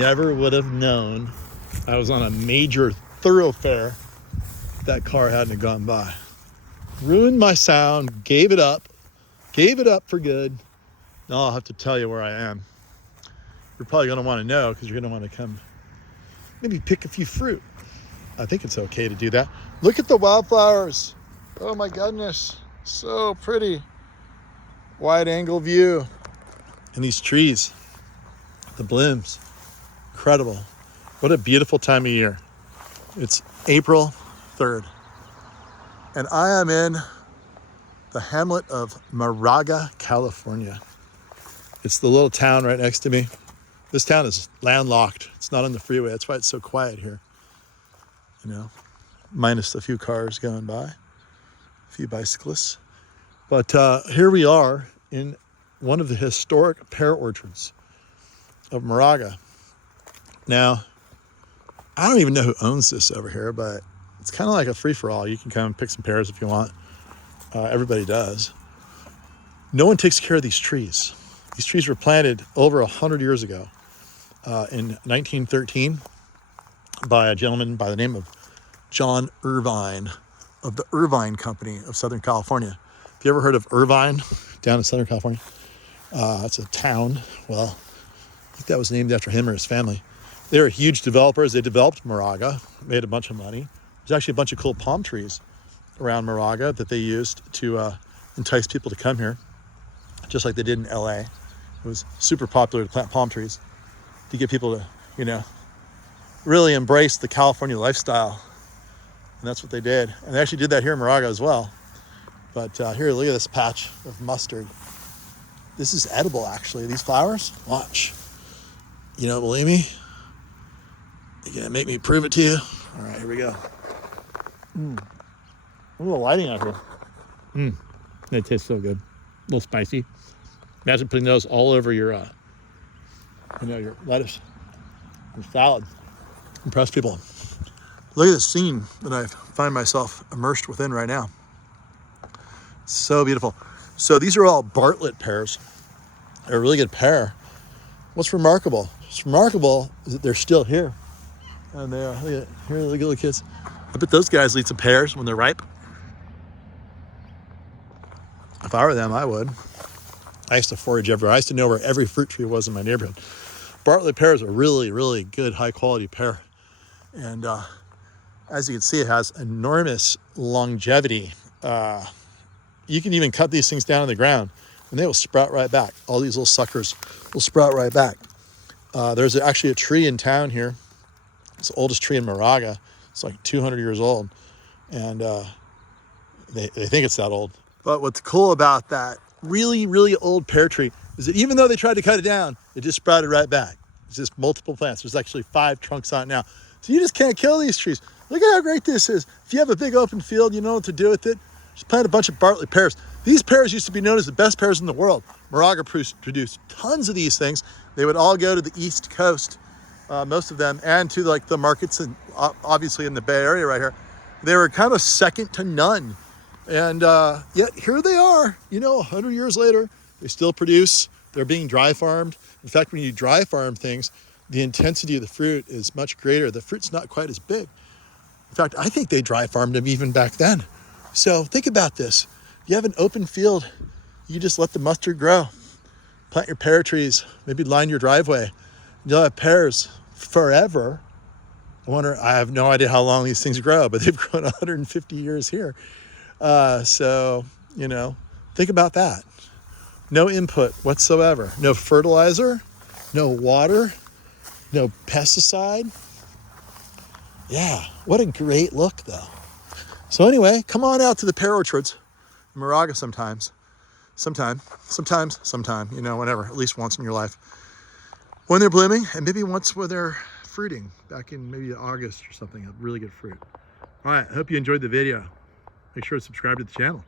never would have known I was on a major thoroughfare if that car hadn't have gone by. Ruined my sound, gave it up for good. Now I'll have to tell you where I am. You're probably gonna wanna know because you're gonna wanna come maybe pick a few fruit. I think it's okay to do that. Look at the wildflowers. Oh my goodness, so pretty. Wide angle view. And these trees, the blooms, incredible. What a beautiful time of year. It's April 3rd. And I am in the hamlet of Moraga, California. It's the little town right next to me. This town is landlocked. It's not on the freeway. That's why it's so quiet here. You know, minus a few cars going by, a few bicyclists. But here we are in one of the historic pear orchards of Moraga. Now, I don't even know who owns this over here, but it's kind of like a free-for-all. You can come and pick some pears if you want. Everybody does. No one takes care of these trees. These trees were planted over 100 years ago in 1913 by a gentleman by the name of John Irvine of the Irvine Company of Southern California. Have you ever heard of Irvine down in Southern California? It's a town. Well, I think that was named after him or his family. They were huge developers. They developed Moraga, made a bunch of money. There's actually a bunch of cool palm trees around Moraga that they used to entice people to come here, just like they did in LA. It was super popular to plant palm trees to get people to, you know, really embrace the California lifestyle. And that's what they did. And they actually did that here in Moraga as well. But here, look at this patch of mustard. This is edible, actually. These flowers, watch. You don't believe me? You gonna make me prove it to you? All right, here we go. Look at the lighting out here. They taste so good. A little spicy. Imagine putting those all over your, your lettuce and salad. Impress people. Look at this scene that I find myself immersed within right now. So beautiful. So these are all Bartlett pears. They're a really good pear. What's remarkable? What's remarkable is that they're still here. And they are, look at the kids. I bet those guys eat some pears when they're ripe. If I were them, I would. I used to forage everywhere. I used to know where every fruit tree was in my neighborhood. Bartlett pears are really, really good, high quality pear. And as you can see, it has enormous longevity. You can even cut these things down in the ground and they will sprout right back. All these little suckers will sprout right back. There's actually a tree in town here. It's the oldest tree in Moraga. It's like 200 years old. And they think it's that old. But what's cool about that really, really old pear tree is that even though they tried to cut it down, it just sprouted right back. It's just multiple plants. There's actually 5 trunks on it now. So you just can't kill these trees. Look at how great this is. If you have a big open field, you know what to do with it. Just plant a bunch of Bartlett pears. These pears used to be known as the best pears in the world. Moraga produced tons of these things. They would all go to the East Coast, most of them, and to like the markets, and obviously in the Bay Area right here. They were kind of second to none. And yet here they are, 100 years later, they still produce. They're being dry farmed. In fact, when you dry farm things, the intensity of the fruit is much greater. The fruit's not quite as big. In fact, I think they dry farmed them even back then. So think about this. You have an open field, you just let the mustard grow. Plant your pear trees, maybe line your driveway. You'll have pears forever. I have no idea how long these things grow, but they've grown 150 years here. So, think about that. No input whatsoever. No fertilizer, no water, no pesticide. Yeah, what a great look though. So anyway, come on out to the pear orchards in Moraga sometime, whenever, at least once in your life. When they're blooming, and maybe once when they're fruiting, back in maybe August or something, a really good fruit. All right, I hope you enjoyed the video. Make sure to subscribe to the channel.